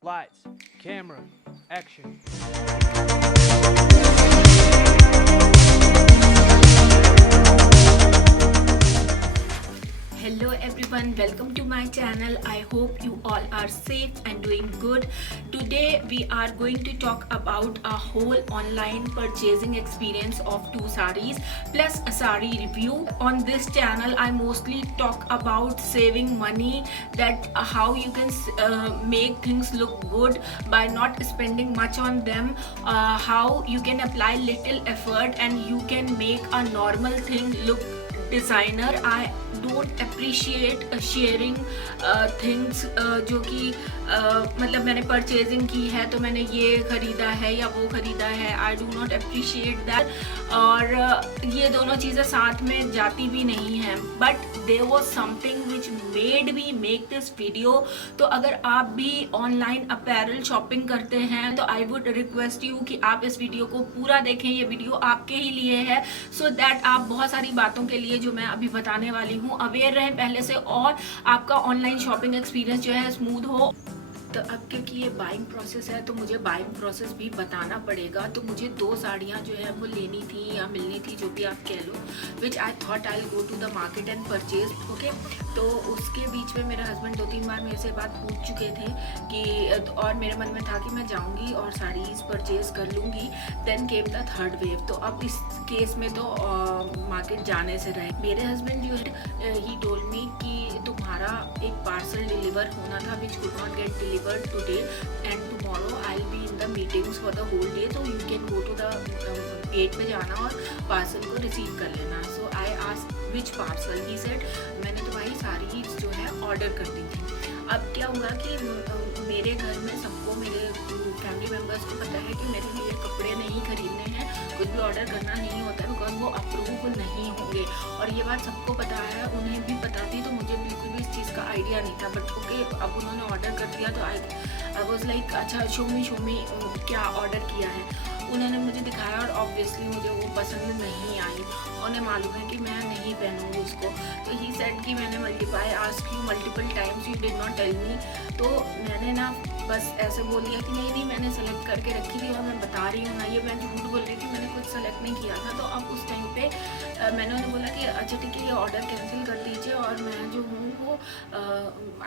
Lights, camera, action. Hello everyone, welcome to my channel. I hope you all are safe and doing good. Today we are going to talk about a whole online purchasing experience of two sarees plus a saree review. On this channel I mostly talk about saving money, that how you can make things look good by not spending much on them, how you can apply little effort and you can make a normal thing look designer. I don't appreciate sharing things जो कि मतलब मैंने purchasing की है तो मैंने ये ख़रीदा है या वो ख़रीदा है. I do not appreciate that. और ये दोनों चीज़ें साथ में जाती भी नहीं हैं. But there was something which made me make this video. तो अगर आप भी ऑनलाइन अपैरल शॉपिंग करते हैं तो आई वुड रिक्वेस्ट यू कि आप इस वीडियो को पूरा देखें. ये वीडियो आपके ही लिए है सो दैट आप बहुत सारी बातों के लिए जो मैं अभी बताने वाली हूँ अवेयर रहें पहले से और आपका ऑनलाइन शॉपिंग एक्सपीरियंस जो है स्मूथ हो. तो अब क्योंकि ये बाइंग प्रोसेस है तो मुझे बाइंग प्रोसेस भी बताना पड़ेगा. तो मुझे दो साड़ियाँ जो है वो लेनी थी या मिलनी थी, जो भी आप कह लो, which I thought I go to the market and purchase. Okay, तो उसके बीच में मेरे हस्बैंड 2-3 बार मेरे से बात पूछ चुके थे कि और मेरे मन में था कि मैं जाऊँगी और साड़ीज़ परचेज कर लूँगी. Then came the third wave. तो अब इस केस में तो मार्केट जाने से रहे. मेरे हस्बैंड जो है ही टोल्ड मी कि तुम्हारा एक पार्सल डिलीवर होना था which could not get delivered today and tomorrow I will be in the meetings for the whole day. तो you can go to the gate पे जाना और पार्सल को रिसीव कर लेना. So I asked which parcel. He said मैंने तो भाई सारी जो है ऑर्डर कर दी थी. अब क्या हुआ कि मेरे घर में सबको, मेरे फैमिली मेम्बर्स को पता है कि मेरे लिए कपड़े नहीं खरीदने हैं, कुछ भी ऑर्डर करना नहीं होता है बिकॉज वो अप्रूव नहीं होंगे. और ये बात सबको पता है, उन्हें भी पता थी. तो मुझे बिल्कुल भी इस चीज़ का आइडिया नहीं था. बट ओके, अब उन्होंने ऑर्डर कर दिया तो आई वॉज लाइक अच्छा शो मी क्या ऑर्डर किया है. उन्होंने मुझे दिखाया और ऑब्वियसली मुझे वो पसंद नहीं आई. उन्हें मालूम है कि मैं नहीं पहनूँगी उसको. तो ही सेड कि मैंने multiple ask you multiple times, you did not tell me. तो मैंने ना बस ऐसे बोल दिया कि नहीं मैंने सेलेक्ट करके रखी थी और मैं बता रही हूँ ना, ये मैं झूठ बोल रही थी, मैंने कुछ सेलेक्ट नहीं किया था. तो अब उस टाइम पे मैंने उन्हें बोला कि अच्छा ठीक है, ये ऑर्डर कैंसिल कर दीजिए और मैं जो हूँ वो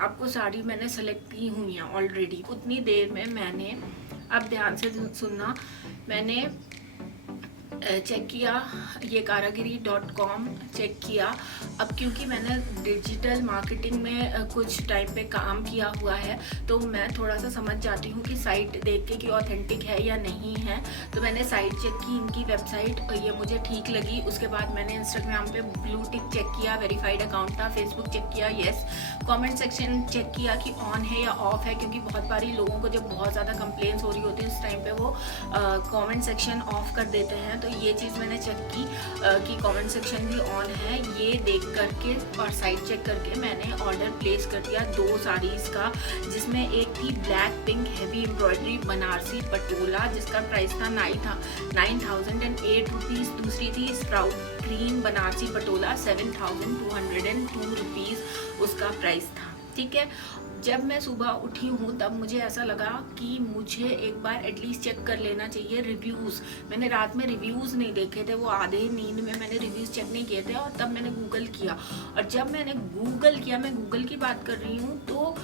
आपको साड़ी मैंने सेलेक्ट की हुई हैं ऑलरेडी. उतनी देर में मैंने, अब ध्यान से सुनना, मैंने चेक किया ये कारागिरी.com चेक किया. अब क्योंकि मैंने डिजिटल मार्केटिंग में कुछ टाइम पे काम किया हुआ है तो मैं थोड़ा सा समझ जाती हूँ कि साइट देख के कि ऑथेंटिक है या नहीं है. तो मैंने साइट चेक की, इनकी वेबसाइट, ये मुझे ठीक लगी. उसके बाद मैंने इंस्टाग्राम पे ब्लू टिक चेक किया, वेरीफाइड अकाउंट था. फेसबुक चेक किया, येस. कमेंट सेक्शन चेक किया कि ऑन है या ऑफ है, क्योंकि बहुत बारी लोगों को जब बहुत ज़्यादा कंप्लेंट्स हो रही होती है उस टाइम पे वो कमेंट सेक्शन ऑफ कर देते हैं. तो ये चीज़ मैंने चेक की कि कमेंट सेक्शन भी ऑन है. ये देख करके और साइट चेक करके मैंने ऑर्डर प्लेस कर दिया 2 साड़ीज़ का, जिसमें एक थी black pink heavy embroidery Banarasi Patola जिसका प्राइस था 9,008 रुपीज़. दूसरी थी sprout green Banarasi Patola 7,202 rupees उसका प्राइस था. ठीक है. जब मैं सुबह उठी हूँ तब मुझे ऐसा लगा कि मुझे एक बार एटलीस्ट चेक कर लेना चाहिए रिव्यूज़. मैंने रात में रिव्यूज़ नहीं देखे थे, वो आधे नींद में मैंने रिव्यूज़ चेक नहीं किए थे. और तब मैंने गूगल किया, और जब मैंने गूगल किया, मैं गूगल की बात कर रही हूँ, तो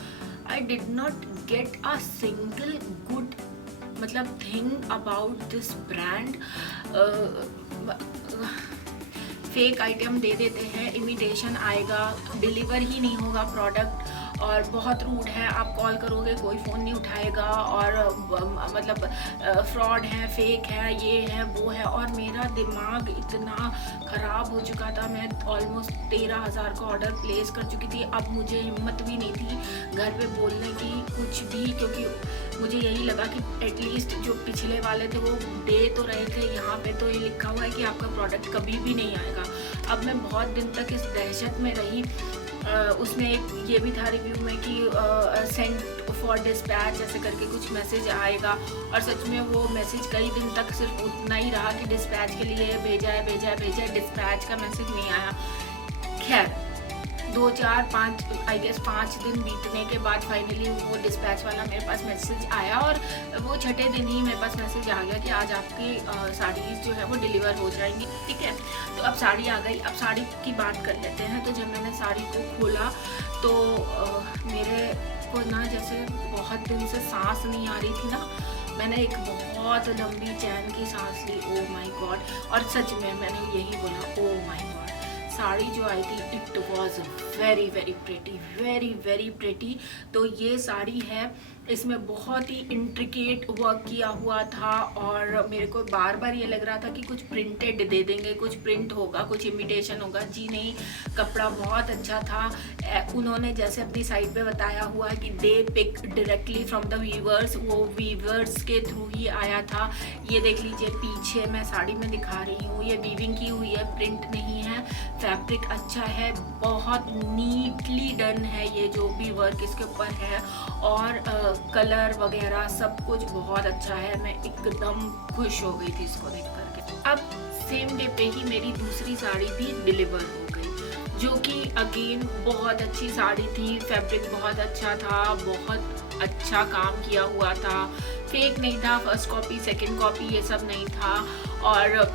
I did not get a single good मतलब thing about this brand. Fake item दे देते हैं, इमिटेशन आएगा, डिलीवर ही नहीं होगा प्रोडक्ट, और बहुत रूड है. आप कॉल करोगे कोई फ़ोन नहीं उठाएगा, और मतलब फ्रॉड है, फेक है, ये है वो है. और मेरा दिमाग इतना ख़राब हो चुका था. मैं ऑलमोस्ट 13,000 का ऑर्डर प्लेस कर चुकी थी. अब मुझे हिम्मत भी नहीं थी घर पे बोलने की कुछ भी, क्योंकि मुझे यही लगा कि एटलीस्ट जो पिछले वाले थे वो दे तो रहे थे, यहाँ पे तो ये लिखा हुआ है कि आपका प्रोडक्ट कभी भी नहीं आएगा. अब मैं बहुत दिन तक इस दहशत में रही. उसमें एक ये भी था रिव्यू में कि सेंड फॉर डिस्पैच ऐसे करके कुछ मैसेज आएगा, और सच में वो मैसेज कई दिन तक सिर्फ उतना ही रहा कि डिस्पैच के लिए भेजा है, डिस्पैच का मैसेज नहीं आया. खैर 5 दिन बीतने के बाद फाइनली वो डिस्पैच वाला मेरे पास मैसेज आया और वो छठे दिन ही मेरे पास मैसेज आ गया कि आज आपकी साड़ीज़ जो है वो डिलीवर हो जाएंगी। ठीक है, तो अब साड़ी आ गई। अब साड़ी की बात कर लेते हैं। तो जब मैंने साड़ी को खोला तो मेरे को ना जैसे बहुत दिन से सांस नहीं आ रही थी ना, मैंने एक बहुत लंबी चैन की सांस ली। Oh my God. और सच में मैंने यही बोला, ओ माय गॉड। साड़ी जो आई थी it was very very pretty, very very pretty. तो ये साड़ी है, इसमें बहुत ही इंट्रिकेट वर्क किया हुआ था और मेरे को बार बार ये लग रहा था कि कुछ प्रिंटेड दे देंगे, कुछ प्रिंट होगा, कुछ इमिटेशन होगा। जी नहीं, कपड़ा बहुत अच्छा था। उन्होंने जैसे अपनी साइट पे बताया हुआ है कि they pick directly from the weavers, वो वीवर्स के थ्रू ही आया था। ये देख लीजिए, पीछे मैं साड़ी में दिखा रही हूँ, ये वीविंग की हुई है, प्रिंट नहीं है। फैब्रिक अच्छा है, बहुत नीटली डन है ये जो भी वर्क इसके ऊपर है, और कलर वगैरह सब कुछ बहुत अच्छा है। मैं एकदम खुश हो गई थी इसको देख करके। अब सेम डे पे ही मेरी दूसरी साड़ी भी डिलीवर हो गई, जो कि अगेन बहुत अच्छी साड़ी थी। फैब्रिक बहुत अच्छा था, बहुत अच्छा काम किया हुआ था, फेक नहीं था, फर्स्ट कॉपी सेकंड कॉपी ये सब नहीं था, और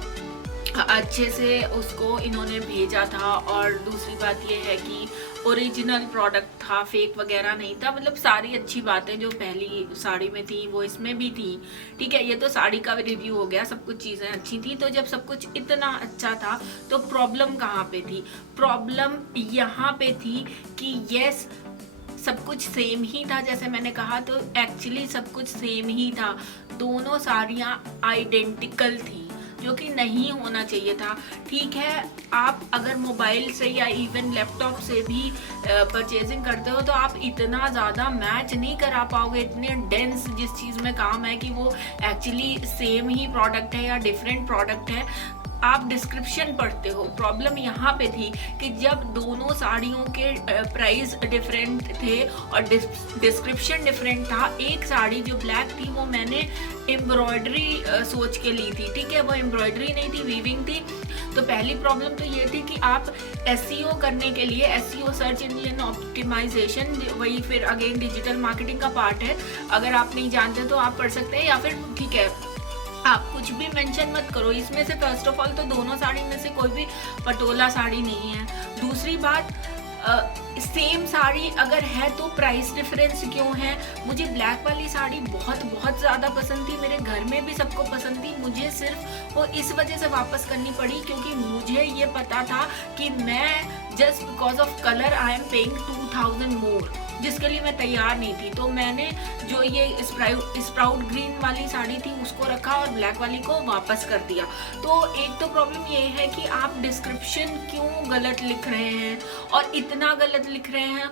अच्छे से उसको इन्होंने भेजा था। और दूसरी बात ये है कि ओरिजिनल प्रोडक्ट था, फेक वगैरह नहीं था। मतलब सारी अच्छी बातें जो पहली साड़ी में थी वो इसमें भी थी। ठीक है, ये तो साड़ी का रिव्यू हो गया, सब कुछ चीज़ें अच्छी थी। तो जब सब कुछ इतना अच्छा था तो प्रॉब्लम कहाँ पे थी? प्रॉब्लम यहाँ पे थी कि यस, सब कुछ सेम ही था जैसे मैंने कहा, तो एक्चुअली सब कुछ सेम ही था। दोनों साड़ियाँ आइडेंटिकल थी, जो कि नहीं होना चाहिए था। ठीक है, आप अगर मोबाइल से या इवन लैपटॉप से भी परचेजिंग करते हो तो आप इतना ज़्यादा मैच नहीं करा पाओगे, इतने डेंस जिस चीज़ में काम है कि वो एक्चुअली सेम ही प्रोडक्ट है या डिफरेंट प्रोडक्ट है। आप डिस्क्रिप्शन पढ़ते हो। प्रॉब्लम यहाँ पे थी कि जब दोनों साड़ियों के प्राइस डिफरेंट थे और डिस्क्रिप्शन डिफरेंट था। एक साड़ी जो ब्लैक थी वो मैंने एम्ब्रॉयडरी सोच के ली थी। ठीक है, वो एम्ब्रॉयडरी नहीं थी, वीविंग थी। तो पहली प्रॉब्लम तो ये थी कि आप SEO करने के लिए, SEO सर्च इंजन ऑप्टिमाइजेशन, वही फिर अगेन डिजिटल मार्केटिंग का पार्ट है। अगर आप नहीं जानते तो आप पढ़ सकते हैं, या फिर ठीक है आप कुछ भी मेंशन मत करो इसमें से। फर्स्ट ऑफ ऑल तो दोनों साड़ी में से कोई भी पटोला साड़ी नहीं है। दूसरी बात, सेम साड़ी अगर है तो प्राइस डिफरेंस क्यों है? मुझे ब्लैक वाली साड़ी बहुत बहुत ज़्यादा पसंद थी, मेरे घर में भी सबको पसंद थी। मुझे सिर्फ वो इस वजह से वापस करनी पड़ी क्योंकि मुझे ये पता था कि मैं just because of colour I am paying 2000 मोर, जिसके लिए मैं तैयार नहीं थी। तो मैंने जो ये स्प्राउट ग्रीन वाली साड़ी थी उसको रखा और ब्लैक वाली को वापस कर दिया। तो एक तो प्रॉब्लम ये है कि आप डिस्क्रिप्शन क्यों गलत लिख रहे हैं, और इतना गलत लिख रहे हैं।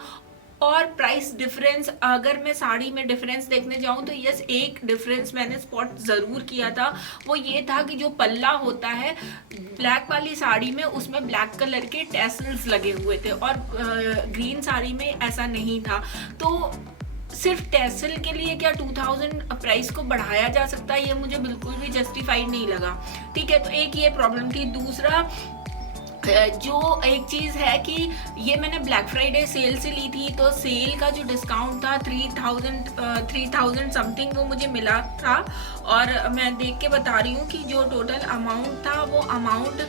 और प्राइस डिफरेंस, अगर मैं साड़ी में डिफरेंस देखने जाऊं तो यस, एक डिफरेंस मैंने स्पॉट ज़रूर किया था। वो ये था कि जो पल्ला होता है ब्लैक वाली साड़ी में, उसमें ब्लैक कलर के टैसल्स लगे हुए थे और ग्रीन साड़ी में ऐसा नहीं था। तो सिर्फ टैसल के लिए क्या 2000 प्राइस को बढ़ाया जा सकता है? ये मुझे बिल्कुल भी जस्टिफाइड नहीं लगा। ठीक है, तो एक ये प्रॉब्लम थी। दूसरा जो एक चीज़ है कि ये मैंने ब्लैक फ्राइडे सेल से ली थी, तो सेल का जो डिस्काउंट था 3000 समथिंग वो मुझे मिला था। और मैं देख के बता रही हूँ कि जो टोटल अमाउंट था वो अमाउंट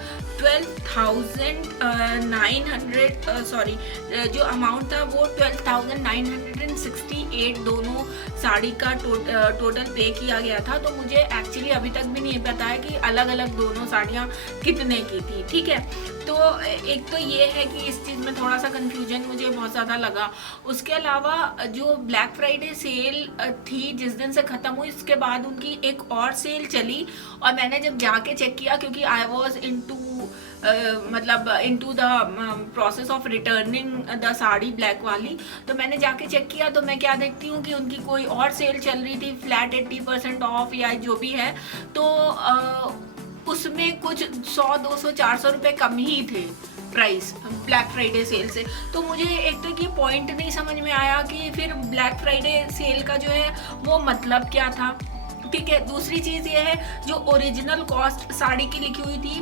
12,900 जो अमाउंट था वो 12,968 दोनों साड़ी का टोटल पे किया गया था। तो मुझे एक्चुअली अभी तक भी नहीं पता है कि अलग अलग दोनों साड़ियाँ कितने की थी। ठीक है, तो एक तो ये है कि इस चीज़ में थोड़ा सा कंफ्यूजन मुझे बहुत ज़्यादा लगा। उसके अलावा जो ब्लैक फ्राइडे सेल थी जिस दिन से ख़त्म हुई, उसके बाद उनकी एक और सेल चली और मैंने जब जाके चेक किया, क्योंकि I was into the process of returning the sari black वाली, तो मैंने जाके चेक किया तो मैं क्या देखती हूँ कि उनकी कोई और सेल चल रही थी, फ्लैट 80% ऑफ या जो भी है। तो उसमें कुछ 100, 200, 400 रुपये कम ही थे प्राइस ब्लैक फ्राइडे सेल से। तो मुझे एक तो ये पॉइंट नहीं समझ में आया कि फिर ब्लैक फ्राइडे सेल का जो है वो मतलब क्या था। ठीक है, दूसरी चीज़ ये है जो ओरिजिनल कॉस्ट साड़ी की लिखी हुई थी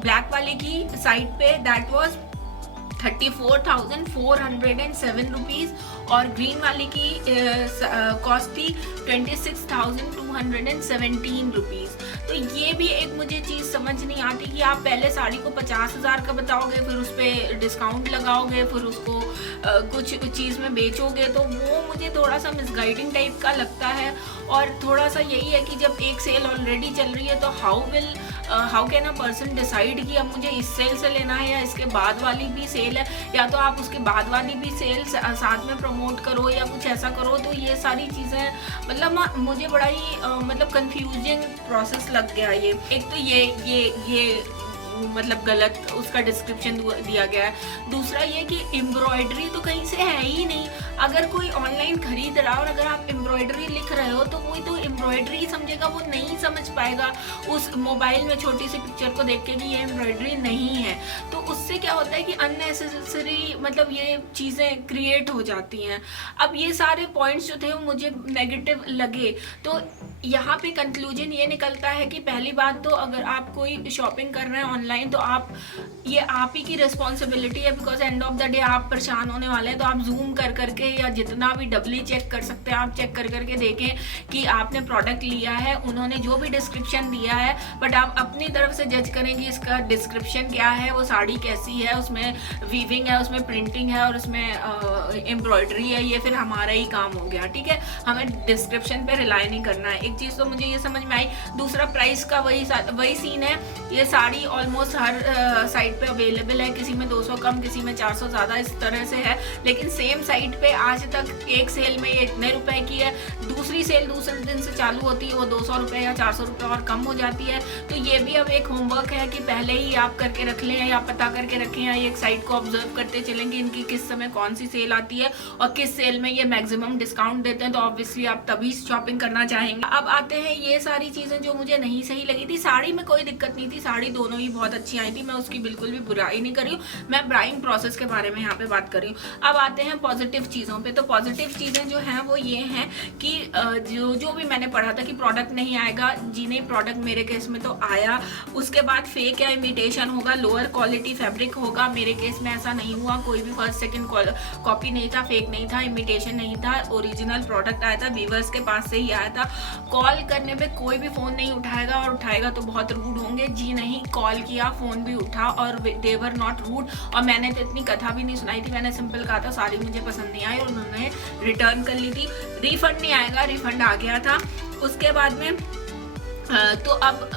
ब्लैक वाले की साइड पे, दैट वाज 34,407 रुपीज़ और ग्रीन वाली की कॉस्ट थी 26,217 रुपीज़। तो ये भी एक मुझे चीज़ समझ नहीं आती कि आप पहले साड़ी को 50,000 का बताओगे, फिर उस पर डिस्काउंट लगाओगे, फिर उसको कुछ चीज़ में बेचोगे, तो वो मुझे थोड़ा सा मिसगाइडिंग टाइप का लगता है। और थोड़ा सा यही है कि जब एक सेल ऑलरेडी चल रही है तो how can a person decide कि अब मुझे इस सेल से लेना है या इसके बाद वाली भी सेल है, या तो आप उसके बाद वाली भी सेल साथ में प्रमोट करो या कुछ ऐसा करो। तो ये सारी चीज़ें मतलब मुझे बड़ा ही मतलब कंफ्यूजिंग प्रोसेस लग गया। ये एक तो ये मतलब गलत उसका डिस्क्रिप्शन दिया गया है। दूसरा ये कि एम्ब्रॉयडरी तो कहीं से है ही नहीं। अगर कोई ऑनलाइन खरीद रहा है और अगर आप एम्ब्रॉयडरी लिख रहे हो तो वही तो एम्ब्रॉयडरी समझेगा, वो नहीं समझ पाएगा उस मोबाइल में छोटी सी पिक्चर को देख के कि ये एम्ब्रॉयडरी नहीं है। तो उससे क्या होता है कि अननेसेसरी मतलब ये चीज़ें क्रिएट हो जाती हैं। अब ये सारे पॉइंट्स जो थे वो मुझे नेगेटिव लगे। तो यहाँ पे कंक्लूजन ये निकलता है कि पहली बात तो अगर आप कोई शॉपिंग कर रहे हैं ऑनलाइन तो ये आप ही की रिस्पॉन्सिबिलिटी है, because end of the day आप परेशान होने वाले हैं। तो आप जूम कर करके या जितना भी डबली चेक कर सकते हैं आप चेक कर करके देखें कि आपने प्रोडक्ट लिया है, उन्होंने जो भी डिस्क्रिप्शन दिया है, बट आप अपनी तरफ से जज करें कि इसका डिस्क्रिप्शन क्या है, वो साड़ी कैसी है, उसमें वीविंग है, उसमें प्रिंटिंग है और उसमें एम्ब्रॉयडरी है। ये फिर हमारा ही काम हो गया, ठीक है। हमें डिस्क्रिप्शन पे रिलाई नहीं करना है। एक चीज़ तो मुझे ये समझ में आई। दूसरा प्राइस का वही सीन है। ये साड़ी ऑलमोस्ट हर साइट पे अवेलेबल है, किसी में 200 कम, किसी में 400 ज़्यादा, इस तरह से है। लेकिन सेम साइट पे आज तक एक सेल में ये इतने रुपए की है, दूसरी सेल दूसरे दिन से चालू होती है, वो 200 रुपये या 400 रुपये और कम हो जाती है। तो ये भी अब एक होमवर्क है कि पहले ही आप करके रख लें या पता करके रखें या एक साइट को ऑब्जर्व करते चलें कि इनकी किस समय कौन सी सेल आती है और किस सेल में ये मैक्सिमम डिस्काउंट देते हैं। तो ऑब्वियसली आप तभी शॉपिंग करना चाहेंगे। अब आते हैं ये सारी चीज़ें जो मुझे नहीं सही लगी थी। साड़ी में कोई दिक्कत नहीं थी, साड़ी दोनों ही बहुत अच्छी आई थी, मैं उसकी बिल्कुल भी बुराई नहीं कर रही हूँ। मैं बाइंग प्रोसेस के बारे में यहाँ पे बात कर रही हूँ। अब आते हैं पॉजिटिव चीज़ों पे। तो पॉजिटिव चीज़ें जो हैं वो ये हैं कि जो भी मैंने पढ़ा था कि प्रोडक्ट नहीं आएगा, जी नहीं, प्रोडक्ट मेरे केस में तो आया। उसके बाद फेक या इमिटेशन होगा, लोअर क्वालिटी फैब्रिक होगा। मेरे केस में ऐसा नहीं हुआ, कोई भी फर्स्ट सेकंड कॉपी नहीं था, फेक नहीं था, इमिटेशन नहीं था, ओरिजिनल प्रोडक्ट आया था, वीवर्स के पास से ही आया था। कॉल करने पे कोई भी फ़ोन नहीं उठाएगा और उठाएगा तो बहुत रूड होंगे। जी नहीं, कॉल किया, फ़ोन भी उठा और दे वर नॉट रूड। और मैंने तो इतनी कथा भी नहीं सुनाई थी, मैंने सिंपल कहा था साड़ी मुझे पसंद नहीं आई और उन्होंने रिटर्न कर ली थी। रिफ़ंड नहीं आएगा, रिफ़ंड आ गया था। उसके बाद में तो अब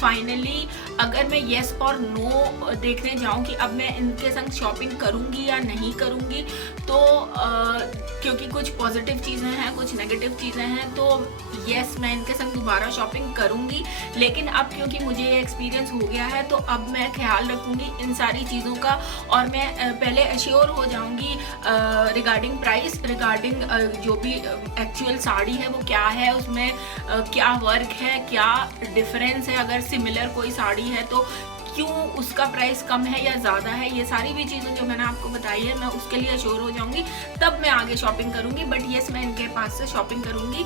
फाइनली अगर मैं येस और नो देखने जाऊं कि अब मैं इनके संग शॉपिंग करूंगी या नहीं करूंगी, तो क्योंकि कुछ पॉजिटिव चीज़ें हैं, कुछ नेगेटिव चीज़ें हैं, तो येस मैं इनके संग दोबारा शॉपिंग करूंगी। लेकिन अब क्योंकि मुझे ये एक्सपीरियंस हो गया है तो अब मैं ख्याल रखूंगी इन सारी चीज़ों का और मैं पहले एश्योर हो जाऊंगी रिगार्डिंग प्राइस, रिगार्डिंग जो भी एक्चुअल साड़ी है वो क्या है, उसमें क्या वर्क है, क्या डिफरेंस है, अगर सिमिलर कोई साड़ी है तो क्यों उसका प्राइस कम है या ज़्यादा है। ये सारी भी चीज़ें जो मैंने आपको बताई है मैं उसके लिए श्योर हो जाऊंगी, तब मैं आगे शॉपिंग करूंगी। बट येस मैं इनके पास से शॉपिंग करूंगी।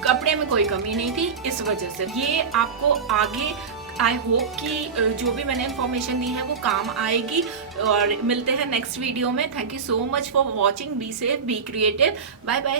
कपड़े में कोई कमी नहीं थी इस वजह से। ये आपको आगे आई होप कि जो भी मैंने इन्फॉर्मेशन दी है वो काम आएगी। और मिलते हैं नेक्स्ट वीडियो में। Thank you so much for watching. Be safe, be creative. Bye bye.